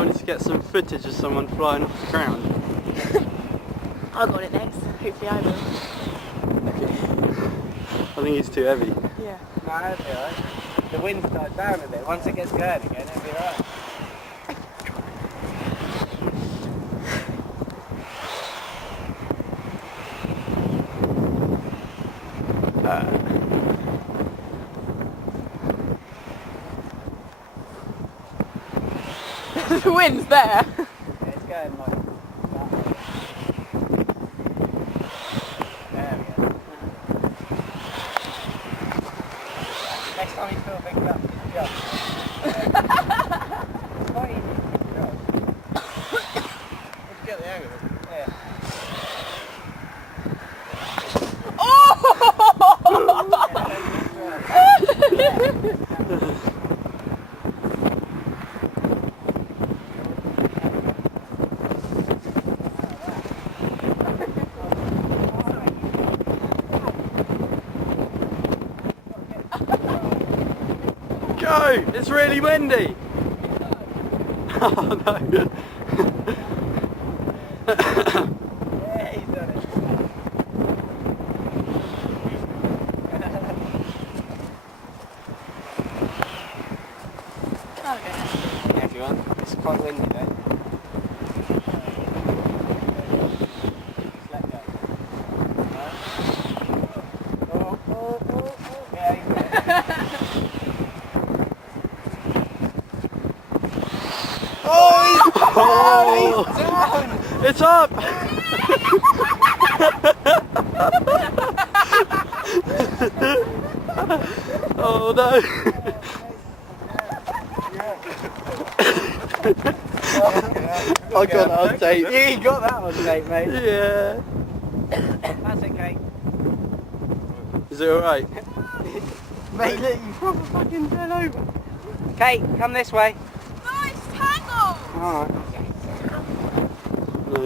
wanted to get some footage of someone flying off the ground. I got it next. Hopefully I will. Okay. I think he's too heavy. Yeah. No, it'll be alright. The wind starts down a bit. Once it gets going again, it'll be alright. The wind's there. It's going like that. There we go. Next time you feel big enough, just jump. It's quite easy to jump. Let's get the hang of it. Yeah. Go! It's really windy! Oh no! Yeah, he's done it. Okay. Yeah, if you want. It's quite windy though. Just let go. Oh. Yeah, he's done it. Oh! Down! It's up! Oh no! I got that on tape. Yeah, you got that on tape, mate. Yeah. That's okay. Is it alright? Mate, look, you proper fucking fell over. Kate, come this way. No, it's tangled! Alright. No.